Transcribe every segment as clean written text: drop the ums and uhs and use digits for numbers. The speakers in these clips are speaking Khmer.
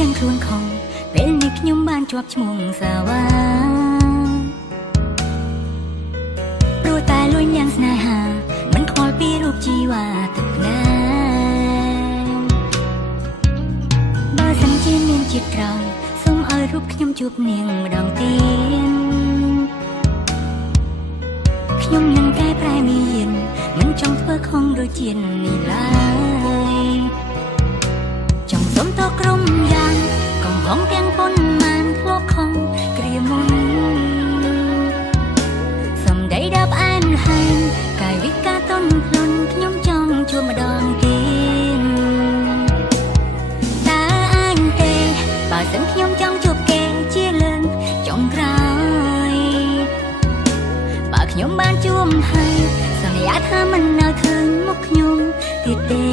ដឹងខ្លួនខំពេលនេះខ្ញុំបានជាប់ឈ្មោះសាវ៉ាព្រោះតែលួចយ៉ាងស្នេហាមិនខ្វល់ពីរូបជីវ៉ាទឹកណាបើសិនជាមានជាតិក្រោយសូមឲ្យរូបខ្ញុំជួបនាងម្ដងទៀតខ្ញុំនឹងកែប្រែមានមិនចង់ធ្វើខុសដូចជានេះឡើយចង់សុំតក្រុមយ៉ាងកំហុងទាំងប៉ុន្មានធ្លាប់ខំគ្រាមុនសំដីដល់ផ្អែមល្ហែមកាយវិការទន់ភ្លន់ខ្ញុំចង់ជួបម្ដងទៀតតើអាចទេបើសិនខ្ញុំចង់ជួបគេជាលើកចុងក្រោយបើខ្ញុំបានជួបហើយសន្យាថាមិននៅឃើញមុខខ្ញុំទៀតទេ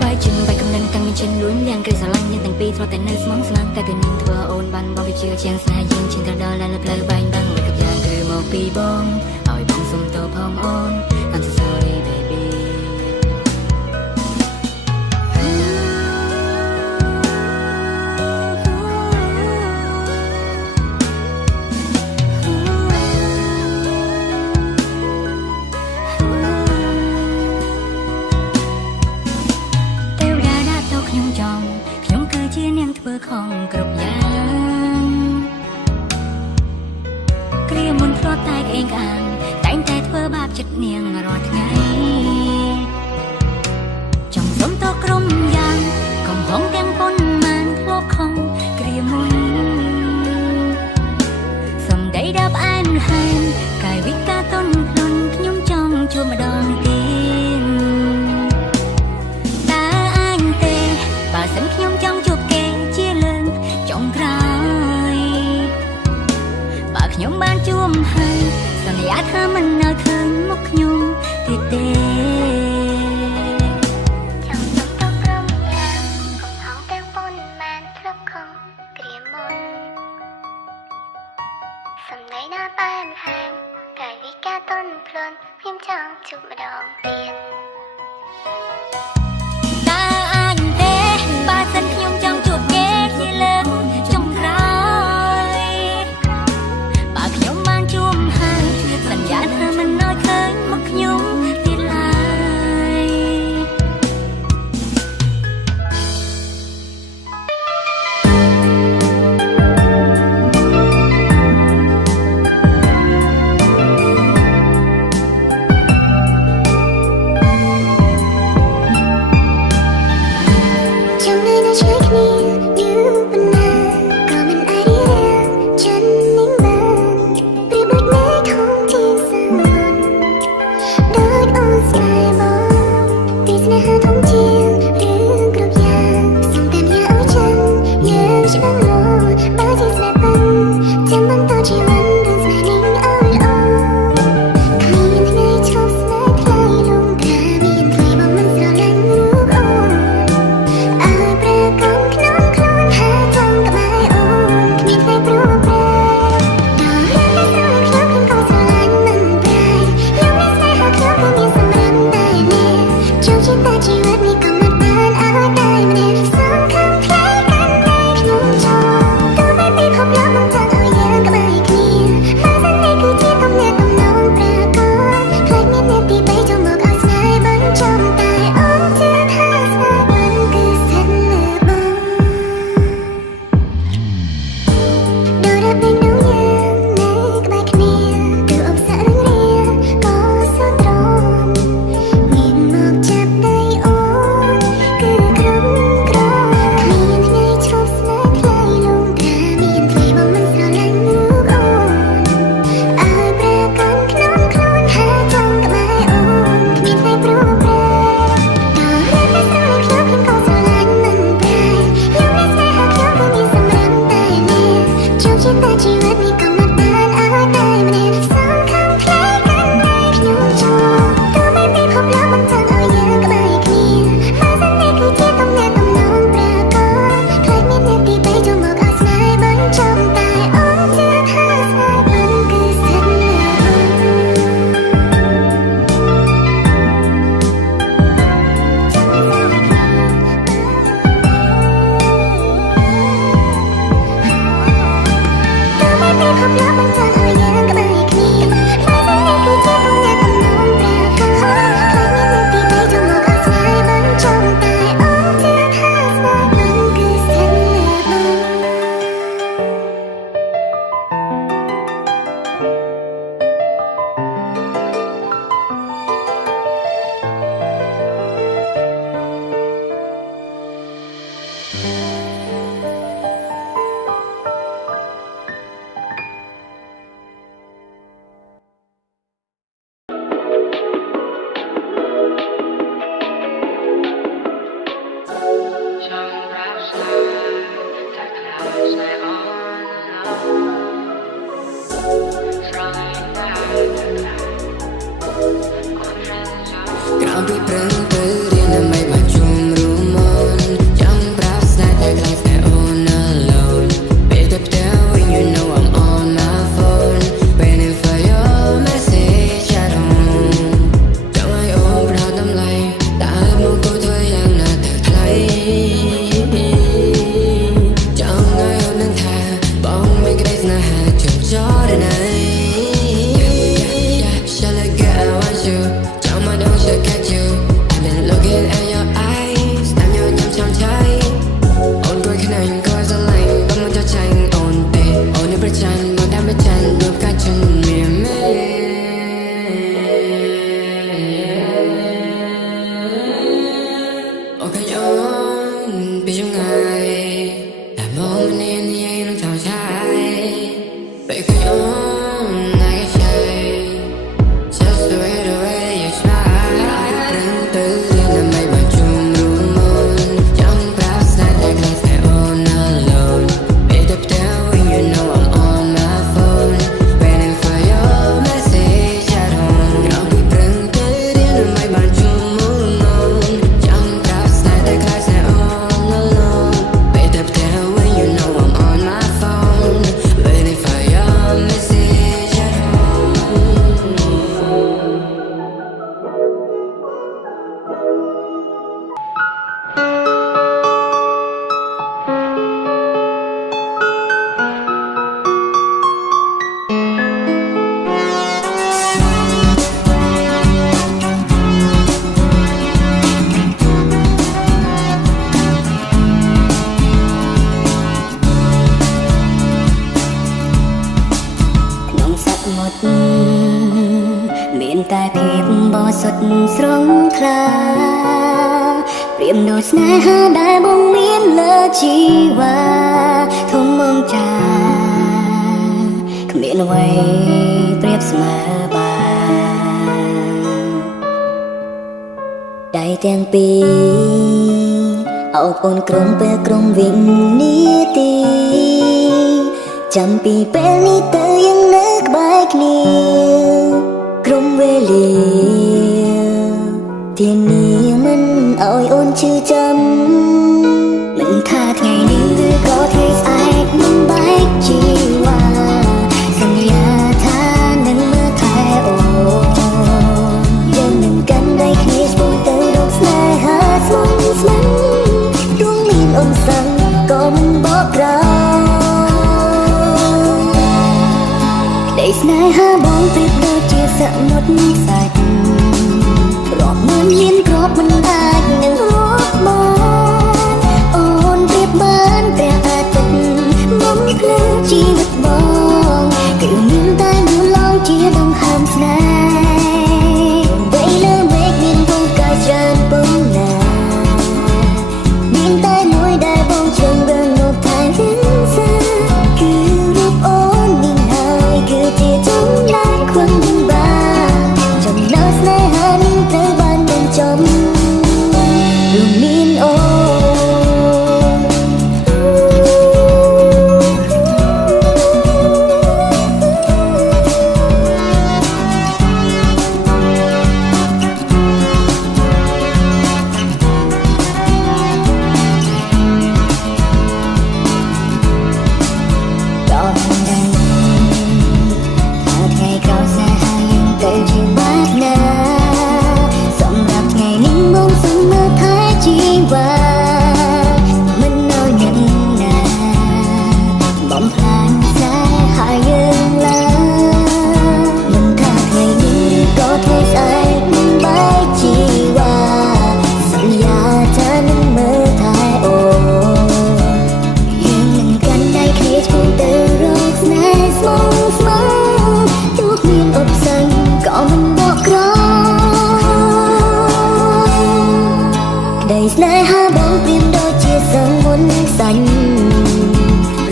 បាយជិនបាយកំណឹងតាំងមានជិនលួនយ៉ាងក្រីស្រឡាញ់យើងទាំងពីរធ្លាប់តែនៅស្មងស្មាំតែពេលនេះធ្វើអូនបានបងទៅជឿជាងស្នេហ៍យើងឈានទៅដល់ដល់ផ្លូវបែងបាំងមួយกับយ៉ាងគឺមកពីបងឲ្យបងសុំតបផងអូន I'm so sorry baby ខ្ញុំគឺជានាងធ្វើខំគ្រប់យ៉ាងគ្រាមុនធ្លាប់តែក្អេងក្អាងតែងតែធ្វើបាបចិត្តនាងរាល់ថ្ងៃចង់សុំតក្រុមយ៉ាងកំហុងទាំងប៉ុន្មានធ្លាប់ខំគ្រាមុនសំដីដល់ផ្អែមល្ហែមកាយវិការទន់ភ្លន់ខ្ញុំចង់ជួបម្ដងទៀតតើអាចទេបើសិនខ្ញុំចង់ជួបគេជាលើកចុងក្រោយបើខ្ញុំបានជួបហើយសន្យាថាមិននៅឃើញមុខខ្ញុំទៀត brilliant in your eyes តាមញញឹមចាំឆៃអូនគួយខ្នាញ់គួយស្រឡាញ់បើមិនចោលចាញ់អូនទេអូននឹងប្រចាំមកតាមប្រចាំរូបកាច់ចិនមានមែអូខេអូនពីចម្ងាយតែមองមិននានាយនឹងចាំឆៃពេលឃើញអូន Just the way you smile ព្រឹងទៅរៀនដើម្បីបានជុំរួមមុនចង់ប្រាប់ស្នេហ៍តែខ្លាចតែអូន alone ពេលទៅផ្ទះ when you know I'm on my phone waiting for your message at home ក្រោយពីព្រឹងទៅរៀនដើម្បីបានជុំរួមមុនចង់ប្រាប់ស្នេហ៍តែខ្លាចតែអូន alone ពេលទៅផ្ទះ when you know I'm on my phone waiting for your message at home ក្នុងសមុទ្រមានតែភាពបរិសុទ្ធស្រស់ថ្លាព្រាមដូចស្នេហាដែលបងមានលើជីវ៉ាធំមងចាគ្មានអ្វីប្រៀបស្មើបានដៃទាំងពីរអោបអូនក្រុមពេលក្រុមវិញនាទីចាំពីពេលនេះទៅยังនៅក្បែរគ្នាក្រុមវេលាទីនេះមិនអោយអូនឈឺចាំមិនថាថ្ងៃនេះឬក៏ថ្ងៃស្អែកមិនបែកជីវ៉ាសន្យាថានឹងមើលថែអូនយើងនឹងកាន់ដៃគ្នាឆ្ពោះទៅរកស្នេហាស្មុគស្មាញទោះមានអូនសឹងក៏មិនបកក្រោយស្នេហាបងប្រៀបដូចជាសមុទ្រសាច់រាប់ម៉ឺនលានគ្រាប់មិនអាចនឹងរាប់បានអូនប្រៀបបានព្រះអាទិត្យបំភ្លឺជីវិតបងគឺមានតែមួយឡងជាដង្ហើមស្នេហ៍បីលើមេឃមានពងកាយច្រើនប៉ុណ្ណាមានតែមួយដែលបងជ្រើសរើសមកថែវិនសាគឺរូបអូននេះហើយគឺជាចំណែកខ្វឹងមិនបានចំណើស្នេហានេះត្រូវបានបញ្ចប់រួមមានអូនស្នេហាបងប្រៀបដូចជាសមុទ្រសាច់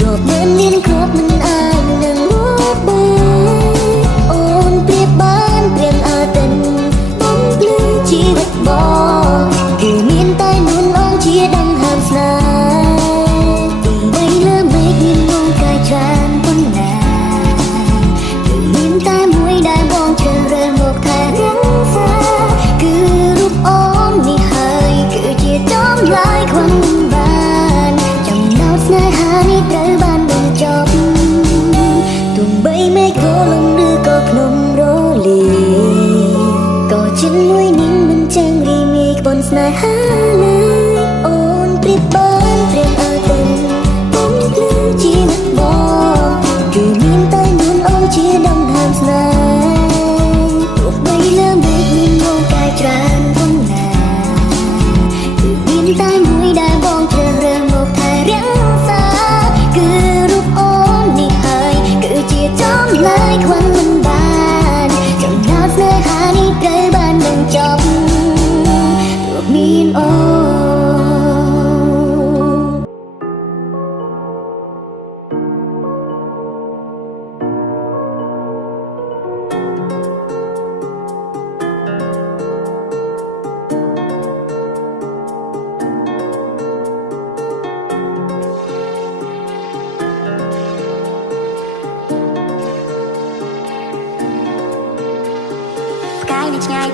រាប់ម៉ឺនលានគ្រាប់មិនអាចនឹងរាប់បានអូនប្រៀបបានព្រះអាទិត្យបំភ្លឺជីវិតបងគឺមានតែនួនអងជាដង្ហើមស្នេហ៍ទីបីលើមេឃមានមងកាយច្រើនប៉ុណ្ណាគឺមានតែមួយដែលបងជ្រើសរើសមកថែរក្សាគឺរូបអូននេះហើយគឺជាចម្លើយខ្វឹងមិនបានចំណោទស្នេហានេះត្រូវបានបញ្ចប់ទោះបីមេឃរលំឬក៏ភ្នំរលាក៏ជាមួយនាងមិនចាំងរីមេឃបនស្នេហាឡើយអូនប្រៀបបានព្រះអាទិត្យបំភ្លឺជីវិតបងគឺមានតែនួនអូនជាដង្ហើមស្នេហ៍ទោះបីលើមេឃមានមងកាយច្រើនប៉ុណ្ណា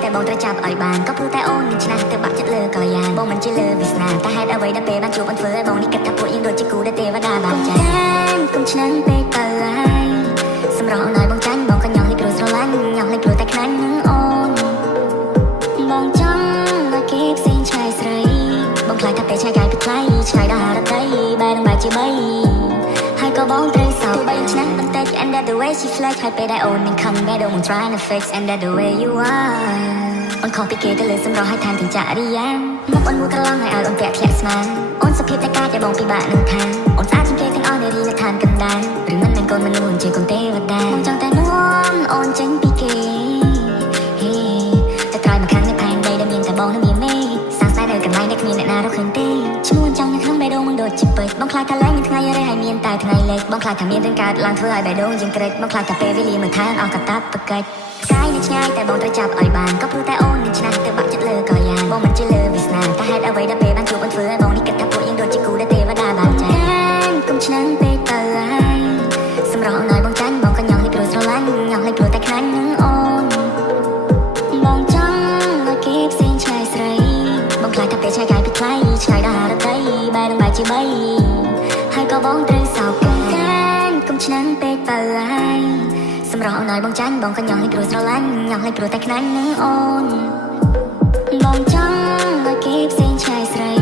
แต่បងត្រូវចាប់ឲ្យបានក៏ព្រោះតែអូននឹងឆ្នាំទៅបាក់ចិត្តលើកល្យានបងមិនជាលើវាសនាតែហេតុអ្វីដែលពេលបានជួបអូនធ្វើឲ្យបងនេះគិតថាពួកយើងដូចជាគូដែលទេវតាបានចែកុំឆ្នាំពេកទៅហើយសម្រស់ឲ្យបងចាញ់បងក៏ញ៉ាំលេចព្រោះស្រឡាញ់ញ៉ាំលេចព្រោះតែខ្លាញ់នឹងអូនបងចង់ឲ្យគេផ្សេងឆ្ងាយស្រីបងខ្លាចថាពេលឆ្ងាយកាយពីថ្លៃឆ្ងាយដល់ហារតីបែរនឹងបែរជាបីហើយក៏បងត្រូវសោកបីឆ្នាំបន្តិច and that the way she flex ហើយពេលដែលអូននឹងខំបែរដង try to fix and that the way you are អូនខុសពីគេទៅលើសម្រស់ហើយថែមទាំងចរិយាមុខអូនមួយក្រឡងហើយឲ្យអូនពាក់ធ្លាក់ស្មានអូនសុភាពតែកាចឲ្យបងពិបាកនឹងថាអូនស្អាតជាងគេទាំងអស់នារីនៅឋានកណ្ដាលឬមិនមែនកូនមនុស្សជាកូនទេវតាបងចង់តែនាំអូនចេញពីគេតែក្រោយមកខាងនេះផែនដីដែលមានតែបងនិងមានមេសាស្តែនៅកន្លែងដែលគ្មានអ្នកណារកឃើញទេឈ្មោះចង់នៅក្នុងបេះដូងមិនដូចជាពេជ្របងខ្លាចថាឡើងមានថ្ងៃរះហើយមានតែថ្ងៃលេខបងខ្លាចថាមានរឿងកើតឡើងធ្វើឲ្យបេះដូងយើងក្រិចបងខ្លាចថាពេលវេលាមើលថែអស់កតាបប្រកិច្ចផ្កាយនៅឆ្ងាយតែបងត្រូវចាប់ឲ្យបានក៏ព្រោះតែអូននឹងឆ្នាំទៅបាក់ចិត្តលើកល្យានបងមិនជាលើវាសនាតែហេតុអ្វីដែលពេលបានជួបអូនធ្វើឲ្យបងនេះគិតថាពួកយើងដូចជាគូដែលទេវតាបានចែកុំឆ្នាំពេកទៅហើយសម្រស់ឲ្យបងចាញ់បងក៏ញ៉ាំលេចព្រោះស្រឡាញ់ញ៉ាំលេចព្រោះតែខ្លាញ់នឹងអូនបងចង់ឲ្យគេផ្សេងឆ្ងាយស្រីបងខ្លាចថាពេលឆ្ងាយកាយពីថ្លៃឆ្ងាយដល់ហារតីបែរនឹងបែរជាបីហើយក៏បងត្រូវសោកកាយកុំឆ្នាំពេកទៅហើយសម្រស់ឲ្យបងចាញ់បងក៏ញ៉ាំលេចព្រោះស្រឡាញ់ញ៉ាំលេចព្រោះតែខ្លាញ់នឹងអូនបងចង់ឲ្យគេផ្សេងឆ្ងាយស្រី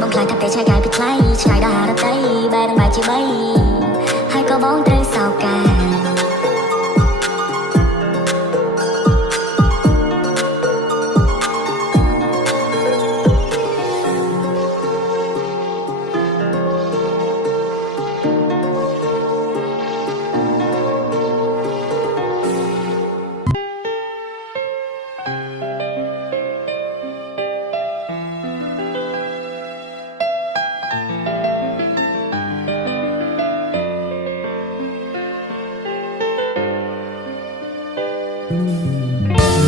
បងខ្លាចថាពេលឆ្ងាយកាយពីថ្លៃឆ្ងាយដល់ហារតីបែរនឹងបែរជាបីហើយក៏បងត្រូវសោកកា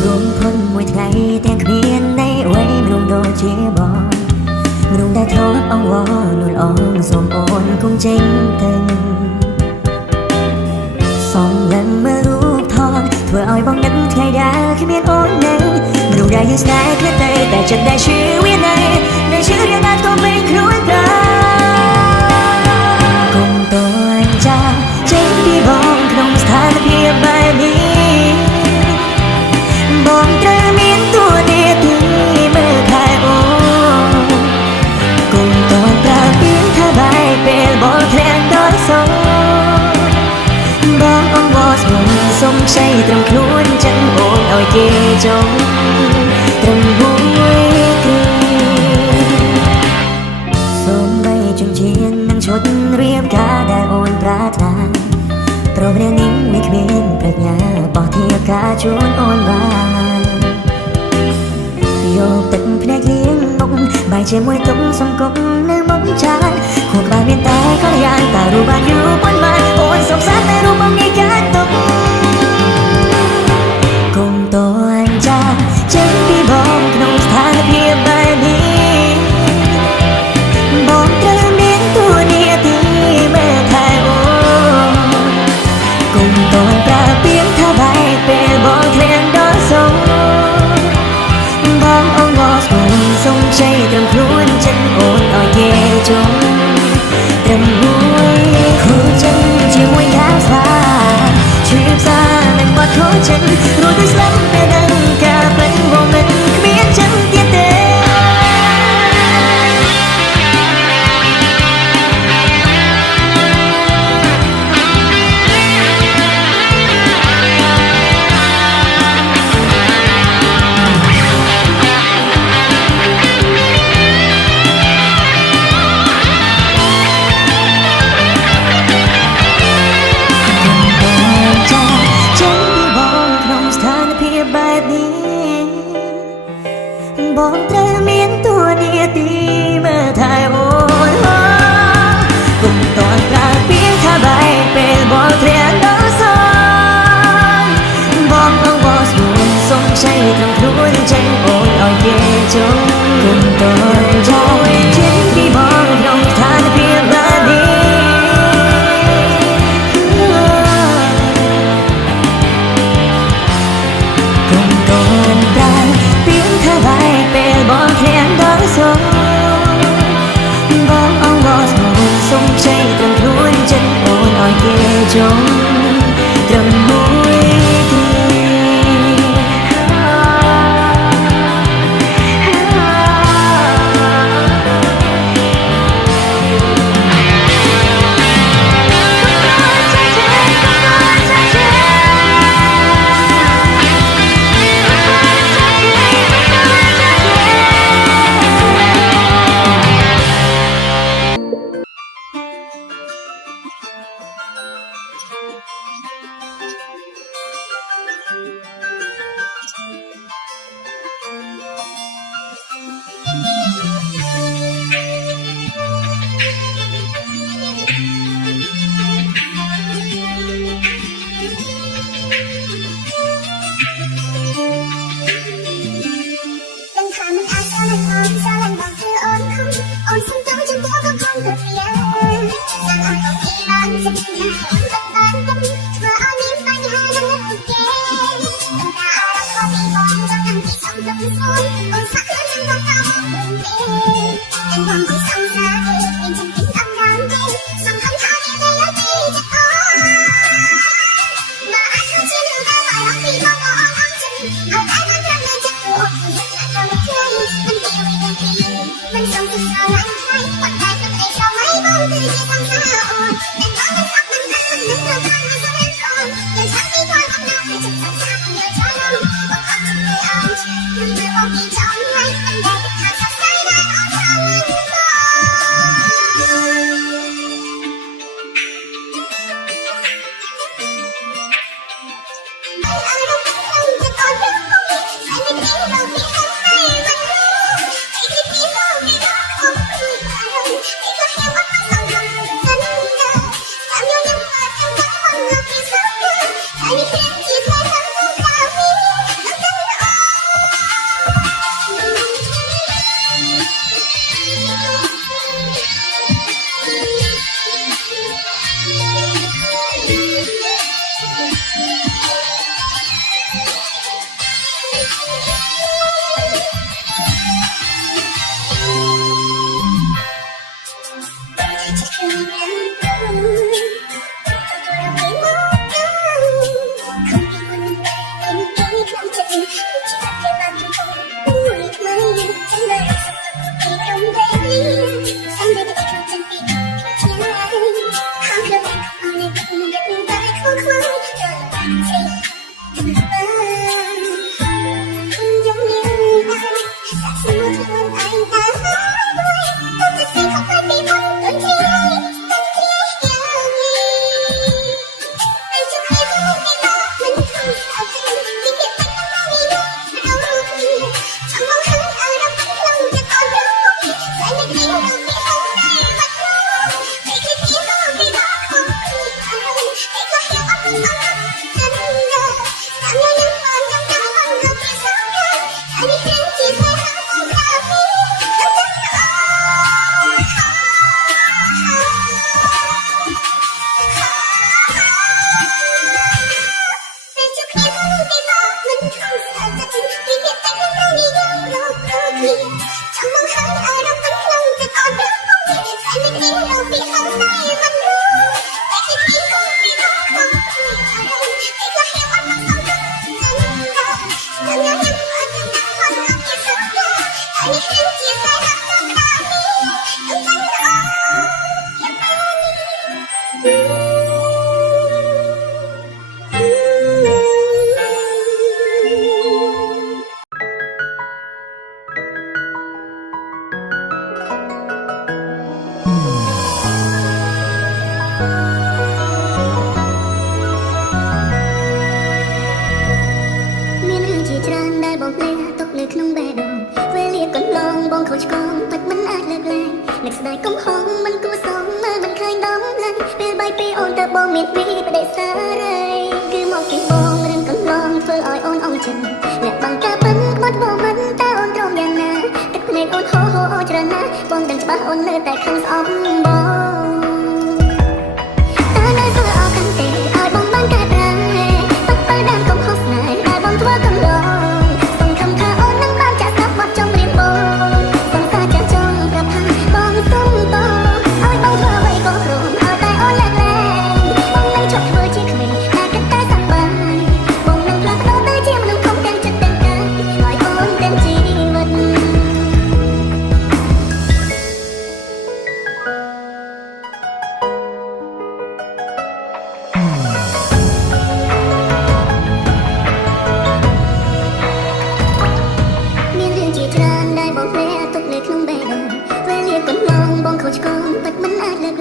រួមพ้นមួយថ្ងៃទាំងគ្មាននៃអ្វីមនុស្សដូចជាបងមនុស្សដែលធ្លាប់អង្វរនួនអងសូមអូនគង់ចេញទៅសំឡេងមើលរូបថតធ្វើឲ្យបងនឹកថ្ងៃដែលគ្មានអូននៅមនុស្សដែលយើងស្នេហ៍គ្នាទៅតែចិត្តដែលជឿវានៅដែលជឿរៀងណាត់ក៏មិនគ្រួចដែរគុំតើចាចេញពីបងក្នុងស្ថានភាពបែបនេះបងត្រូវមានតួនាទីមើលថែអូនគុំតើប្រើពាក្យថាបែកពេលបងធ្លាក់ដល់សងបងអង្វរស្មុំសុំខ្ចីត្រឹមខ្លួនចឹងអូនឲ្យគេចង់ត្រឹមមួយគ្រាសូមបីជញ្ជាននឹងឈុតរៀបការដែលអូនប្រាថ្នាព្រោះរឿងនេះមិនគ្មានប្រាជ្ញាបោះធៀបការជូនអូនបានយកទឹកភ្នែកលៀងមុខបែរជាមួយទុំសំគុកនៅមុខចានខួរក្បាលមានតែកល្យានតែរូបបានយូរប៉ុន្មានអូនសុខសាន្តតែរូបបងងាយកាត់ទុកគុំតើចាចេញពីបងក្នុងស្ថានភាពបែបនេះបងត្រូវមានតួនាទីមើលថែអូនគុំតើប្រើពាក្យថាបែកពេលបងធ្លាក់ដល់សងបងអង្វរស្មុំសុំខ្ចីត្រឹមខ្លួនចិនអូនឲ្យគេចង់ត្រឹមមួយខូចិនជាមួយខាងស្វាជួយផ្សារនឹងបាត់ខូចិនរួចទៅស្លាប់ពេលដឹងការពេញបងមិនគ្មានចិនទៀតទេបងត្រូវមានតួនាទីមើលថែអូនគុំតន់ប្រើពាក្យថាបែកពេលបងធ្លាក់ដល់សងបងអង្វរស្មួនសុំខ្ចីត្រឹមខ្លួនចេញអូនឲ្យគេចង់គុំតន់ចូលចេញពីបងក្នុងស្ថានភាពបែបនេះគុំតន់ប្រើ បងអងវ៉ាស្មូនសុំใจត្រឹមខ្លួនចិត្តអូនឲ្យគេចងត្រឹមមួយគ្រាដឹងថាមិនអាចស្រឡាញ់អូនស្រឡាញ់បងគឺអូនខំអូនសុំទៅចំពោះក៏ខំទៅវាចាំឲ្យអូនពីបានចិត្តណាអូនដឹងបានដឹងធ្វើឲ្យមានបញ្ហានឹងអូនគេដឹងថាអារម្មណ៍ពីបងចង់នឹងពីសំដៅស្រួលអូនសាក់ខ្លួននឹងទៅអូនទេតែបងមិនសំសាទេមានចិត្តពីអំណាចទេសំខាន់ថាវាទៅលើពីចិត្តអូនមកអាចធ្វើជានឹងទៅឲ្យអូនពីបងក៏អូនអត់ចិត្តឲ្យតែមិនត្រឹមនឹងចិត្តអូនមិនសំខាន់ស្រឡាញ់ใครប៉ុន្តែទឹកឯស្រមៃបងគឺជាសំសាអូនតែបងមិនអត់មិនដឹងមិនត្រូវបានមិនសម្រាប់អូនយើងឆាប់ពីបងអំណាចចិត្តសំសាខ្ញុំយកឆ្លងបងអត់ជំនឿអូនមិនមើលបងពីចង់ហើយតែថាសរសៃដែលអូនស្រឡាញ់បង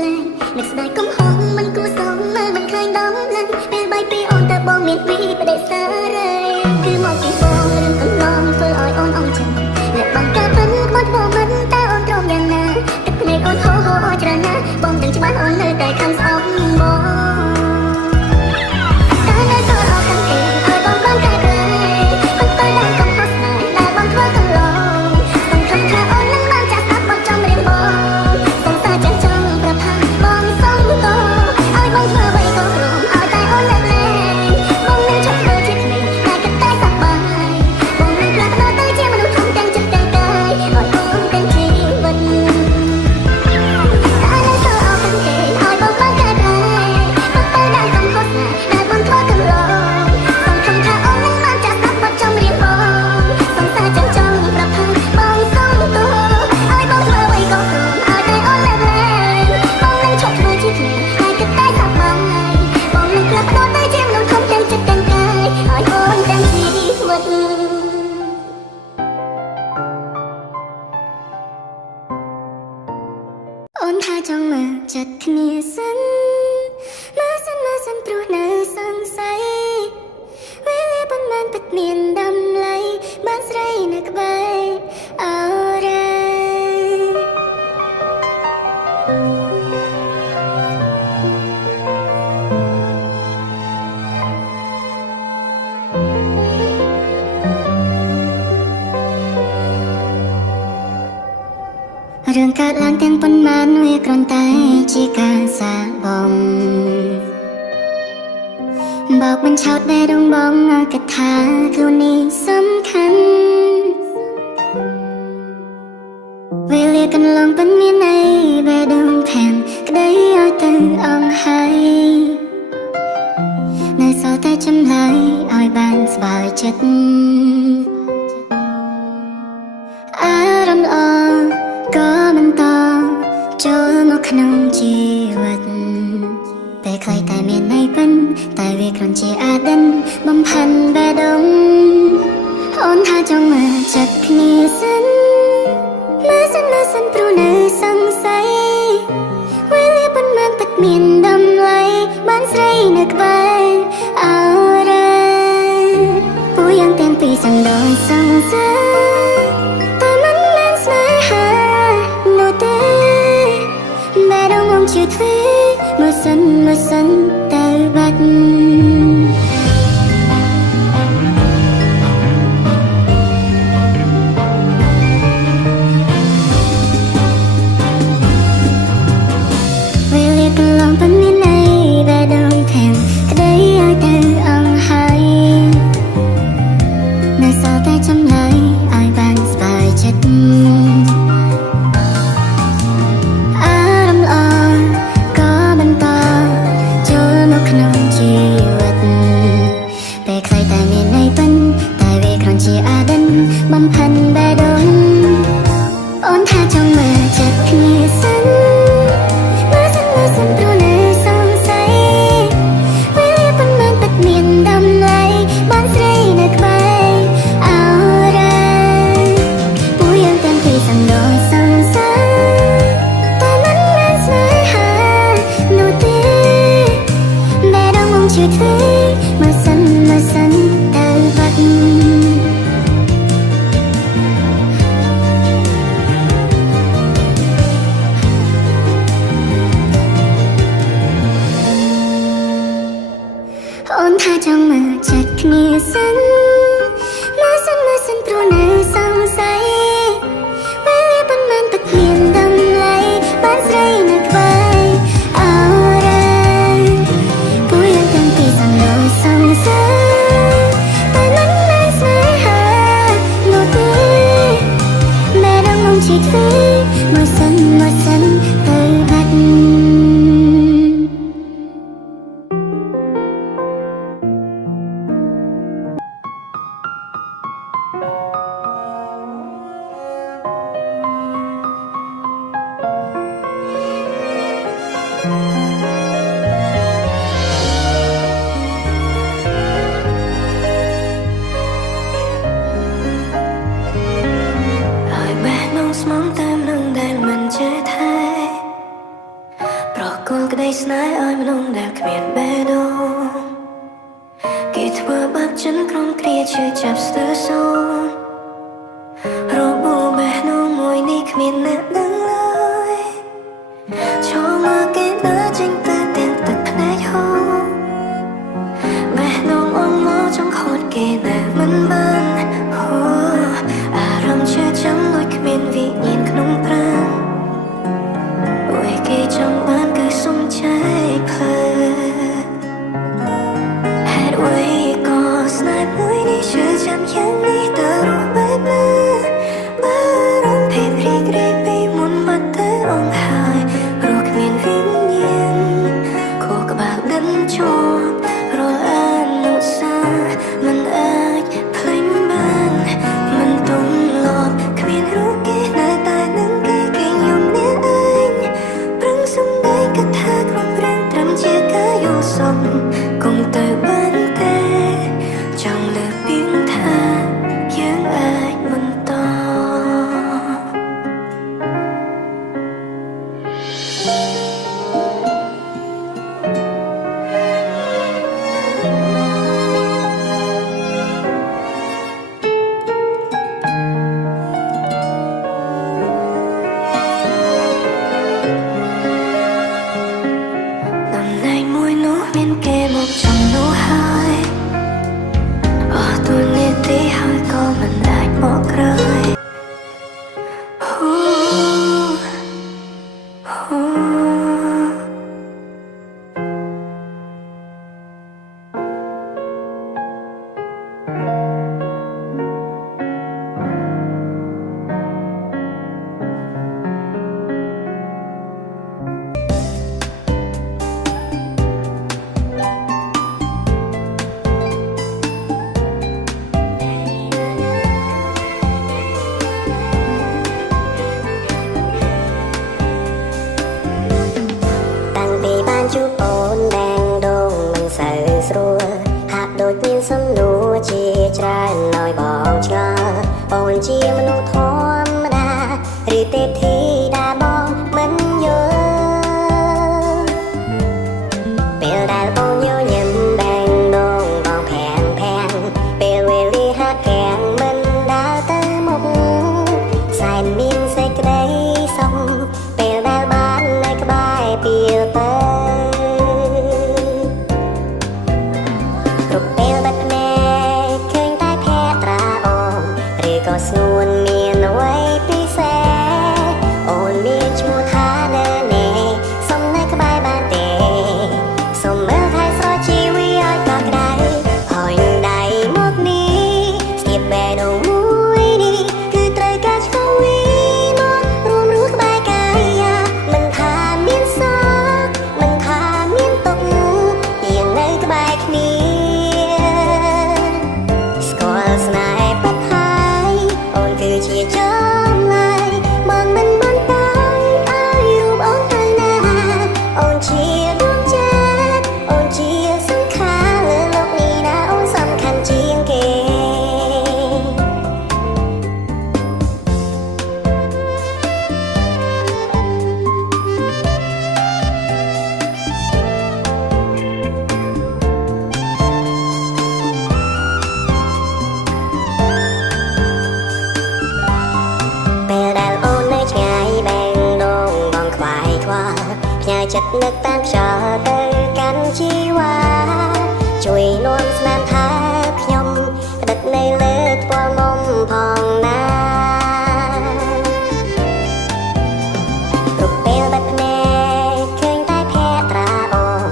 លែងនឹកស្ដាយកំហុសមិនគួរសមមើលមិនឃើញដំឡើងពេលបាយពីអូនតើបងមានពីបដិសាររេគឺមកពីបងរឿងកន្លងធ្វើឲ្យអូនអងចិត្តและបងកាពិនមកបងមិនតើអូនទ្រាំយ៉ាងណាទឹកភ្នែកអូនហូរច្រើនណាស់បងទាំងច្បាស់អូននៅតែខំស្អប់បងតែនៅសល់អស់កាន់គេឲ្យបងបានកែប្រែប៉ុន្តែដល់កំហុសស្នេហ៍ដែលបងធ្វើកន្លងសង្ឃឹមថាអូននឹងបានចាស់ស្ដាប់បទចម្រៀងបងសង្សារចាស់ចង់ប្រផាបងសុំតឲ្យបងធ្វើអ្វីក៏ព្រមឲ្យតែអូនលើកលែងបងនឹងឈប់ធ្វើជាក្មេងតែគិតតែសប្បាយបងនឹងផ្លាស់ប្ដូរទៅជាមនុស្សធំទាំងចិត្តទាំងកាយឲ្យអូនទាំងជីវិតតែនៅសល់អស់កាន់គេឲ្យបងបានកែប្រែប៉ុន្តែដល់កំហុសស្នេហ៍ដែលបងធ្វើកន្លងសង្ឃឹមថាអូននឹងបានចាស់ស្ដាប់បទចម្រៀងបងសង្សារចាំចង់ប្រផាបងសុំតឲ្យបងធ្វើអ្វីក៏ព្រមឲ្យតែអូនលើកលែងបងនឹងឈប់ធ្វើជាក្មេងតែគិតតែសប្បាយបងនឹងផ្លាស់ប្ដូរទៅជាមនុស្សធំទាំងចិត្តទាំងកាយឲ្យអូនទាំងជីវិតអូនថាចង់មើលចិត្តគ្នាសិនមើលសិនព្រោះនៅសង្ស័យវេលាប៉ុន្មានពិតមានតម្លៃបានស្រីនៅក្បែរអរ៉ារឿងកើតឡើងទាំងប៉ុន្មានវាគ្រាន់តែជាការសាកបងបោកមិនឆោតដែលរងបងគិតថាខ្លួននេះសំខាន់វេលាកន្លងប៉ុន្មានអីបែដងខានក្តីឲ្យទៅអងហើយនៅសល់តែចម្លើយឲ្យបានស្បើយចិត្តអារម្មណ៍ល្អក៏បន្តចូលមកក្នុងជីវិតពេលខ្លីតែមានន័យពិនតែវាគ្រាន់ជាអាដិនបំផាន់បេះដូងអូនថាចង់មើលចិត្តគ្នាសិនមើលសិនព្រោះនៅសង្ស័យវេលាប៉ុន្មានពិតមានតម្លៃបានស្រីនៅក្បែរអរ៉ាពូយ៉ាងទាំងពីរសង្ដោយសង្សារតែមិនមែនស្នេហានោះទេបែរដងងជឿធ្វើមើលសិនទៅបាត់វេលាកន្លងប៉ុន្មានអីបែរដងខាងក្តីឲ្យទៅអងហើយនៅសល់តែចម្លើយឲ្យបានស្បើយចិត្តអារម្មណ៍ល្អក៏បន្តចូលមកក្នុងជីវិតពេលខ្លីតែមានន័យពិនតែវាគ្រាន់ជាអាដិនបំផាន់បេះដូងអូនថាចង់មើលចិត្តគ្នាសិនមើលសិនព្រោះនៅសង្ស័យវេលាប៉ុន្មានពិតមានតម្លៃបានស្រីនៅក្បែរអរ៉ាពូយ៉ាងទាំងពីរសង្ដោយសង្សារតែមិនមែនស្នេហានោះទេបែរដងងជឿធ្វើមើលសិនទៅបាត់អូនថាចង់មើលចិត្តគ្នាសិនមើលសិនព្រោះនៅសង្ស័យវេលាប៉ុន្មានពិតមានតម្លៃបានស្រីនៅក្បែរអរ៉ាពូយ៉ាងទាំងពីរសង្ដោយសង្សារតែមិនមែនស្នេហានោះទេបែរដងងជឿធ្វើមើលសិនទៅបាត់ឲ្យបេះដូងស្មងតាមនឹងដែលមិនចេះថែ នៃស្នេហ៍ឲ្យមនុស្សដែលគ្មានបេះដូងគេធ្វើបាបចិនក្រុមគ្រាជឿចាប់ស្ទើរសូន្យរបួរបេះដូងមួយនេះគ្មានអ្នកដឹងឡើយចូលមកគេដើរចេញទៅទាំងទឹកភ្នែកហូរបេះដូងអងមកចង់ខូចគេនៅមិនបានអារម្មណ៍ឈឺចាំលួចគ្មានវិញ្ញាណក្នុងប្រាណអ្វីគេចង់បានគឺសុំចែកផ្លើហេតុអ្វីក៏ស្នេហ៍មួយនេះឈឺចាំយ៉ាងនេះតើរស់បែបណាបារម្ភភេទរីករាយពីមុនបាត់ទៅអងហើយរស់គ្មានវិញ្ញាណខួរក្បាលដិនជាប់រាល់អនុស្សាវរីយ៍មិនអាចភ្លេចបានមិនទុំលាប់គ្មានរូបគេនៅតែនឹងគេគេយំអ្នកឯងប្រឹងសំដែងគិតថាគ្រប់រឿងត្រឹមជាការយល់សប្តិគង់ទៅបានទេចង់លើកពីថាយើងអាចបន្តតំណែងមួយនោះមានគេមកចំនួនហើយអស់ទូនាទីហើយក៏មិនអាចមកក្រោយតាំងពីបានជួបអូនដែងដងមិនសូវស្រួលហាក់ដូចមានសំណួរជាច្រើនឲ្យបងឆ្ងល់អូនជាមនុស្សធម្មតាឬទេពធីតាបងមិនយល់ពេលដែលអូនញញឹមដែងដងបងភាំងពេលវេលាហាក់កាំងមិនដើរទៅមុខសែនមានសេចក្តីសុខពេលដែលបាននៅក្បែរពីលទៅគ្រប់ពេលបិទភ្នែកឃើញតែភក្ត្រាអូនឬក៏ស្នួនមានអ្វីពិសេសអូនមានឈ្មោះថានៅនេះសុំនៅក្បែរបានទេសុំមើលថែស្រោចជីវិតឲ្យកក់ក្ដៅហើយដៃមកនេះស្ទាបបេះដូងមួយនេះគឺត្រូវការឆ្កវីមករួមរស់ក្បែរកាយមិនថាមានសោកមិនថាមានទុក្ខយើងនៅក្បែរគ្នាស្គាល់ស្នេហ៍ពិតហើយអូនគឺជាចំឡាយបងមិនបានតាំងឲ្យរូបអូនទៅណាអូនជាដួងចិត្តអូនជាសង្ខារលើលោកនេះណាអូនសំខាន់ជាងគេ ពេលដែលអូននៅឆ្ងាយបែងដងបងខ្វាយខ្វល់ផ្ញើចិត្តនឹកតាមខ្យល់ទៅកាន់ជីវ៉ាជួយនាំស្នាមថាខ្ញុំក្តិតនៅលើថ្ពាល់មុំផងណាគ្រប់ពេលបិទភ្នែកឃើញតែភក្ត្រាអូន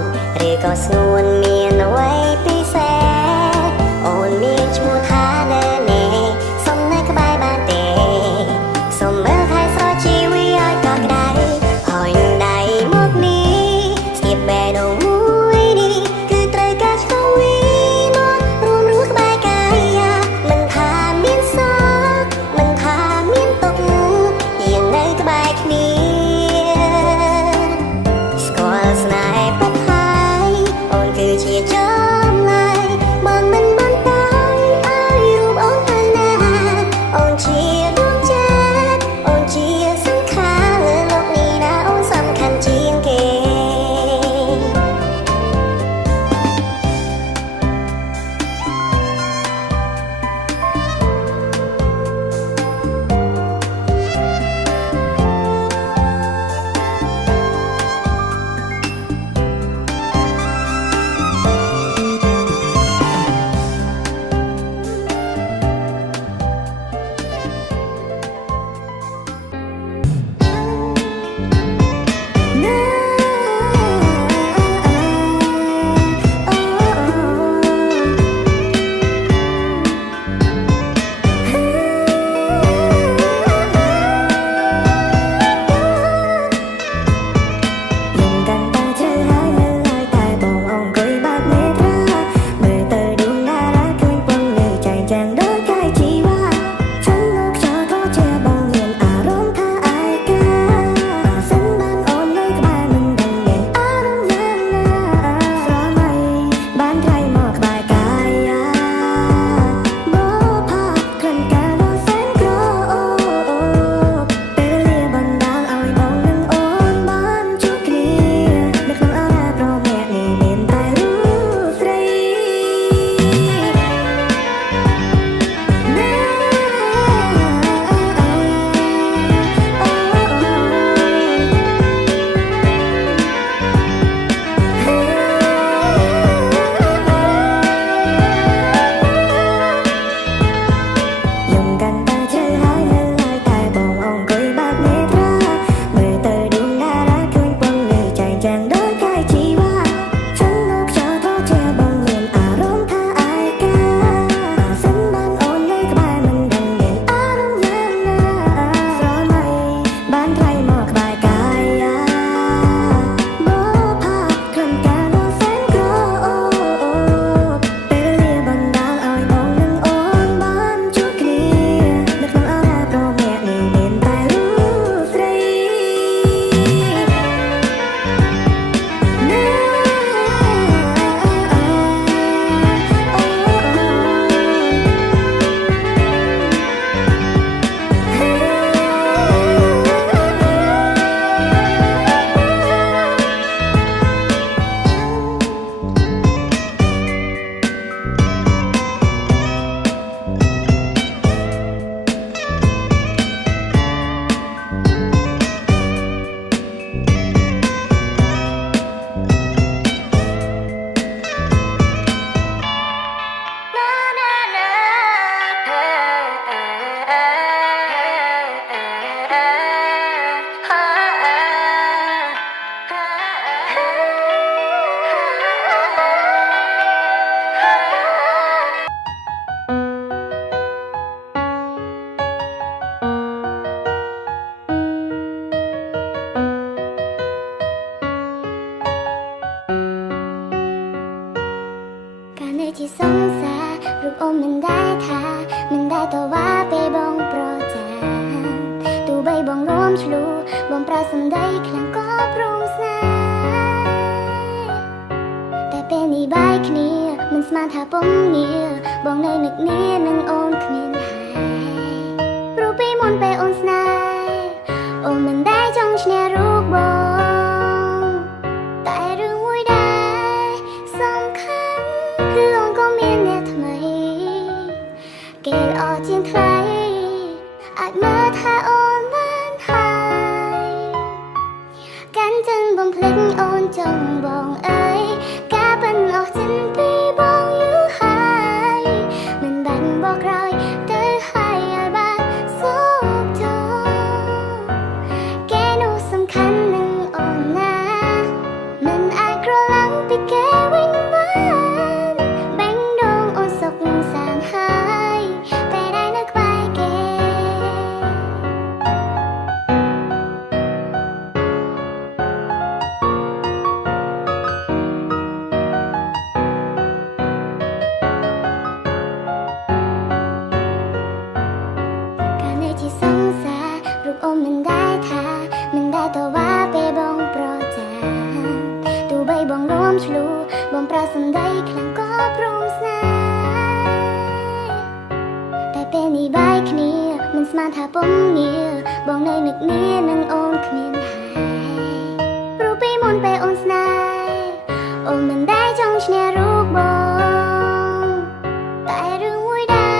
ឬក៏ស្នួនមានអ្វីពិសេសអូនមានឈ្មោះថានៅនេះសុំនៅក្បែរបានទេសុំមើលថែស្រោចជីវិតឲ្យកក់ក្ដៅហើយដៃមកនេះស្ទាបបេះដូងមួយនេះគឺត្រូវការឆ្កវីមករួមរស់ក្បែរកាយមិនថាមានសោកមិនថាមានទុក្ខយើងនៅក្បែរគ្នាស្គាល់ស្នេហ៍ពិតហើយអូន បងប្រើសម្ដីខ្លាំងក៏ព្រមស្នេហ៍តែពេលនេះបាយគ្នាមិនស្មានថាពុំងារបងនៅនឹកនានឹងអូនគ្មានហើយព្រោះពីមុនពេលអូនស្នេហ៍អូនមិនដែលចង់ឈ្នះរូបបងតែរឿងមួយដែលសំខាន់គឺអូនក៏មានអ្នកថ្មីគេល្អជាងថ្លៃអាចមើលថាអូនបានហើយកាន់ចឹងបំភ្លេចអូនចង់បងអើយការប៉ិនអស់ចិនពីបងយូរហើយមិនបាញ់បកក្រោយទៅហើយឲ្យបានសុខចោគេនោះសំខាន់នឹងអូនណាមិនអាចក្រឡំពីគេវិញបានបែងដងអូនសុខសានហើយពេលដែលនៅក្បែរគេការនៅជាសង្សាររូបអូនមិនដែលថាមិនដែលតវ៉ាពេលបងប្រចាទោះបីបងរួមឆ្លូបងប្រើសម្ដីខ្លាំងក៏ព្រមស្នេហ៍តែពេលនេះបាយគ្នាមិនស្មានថាពុំងារបងនៅនឹកនានឹងអូនគ្មានហើយព្រោះពីមុនពេលអូនស្នេហ៍អូនមិនដែលចង់ឈ្នះរូបបងតែរឿងមួយដែ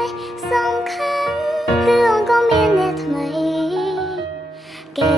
លសំខាន់គឺអូនក៏មានអ្នកថ្មីគេ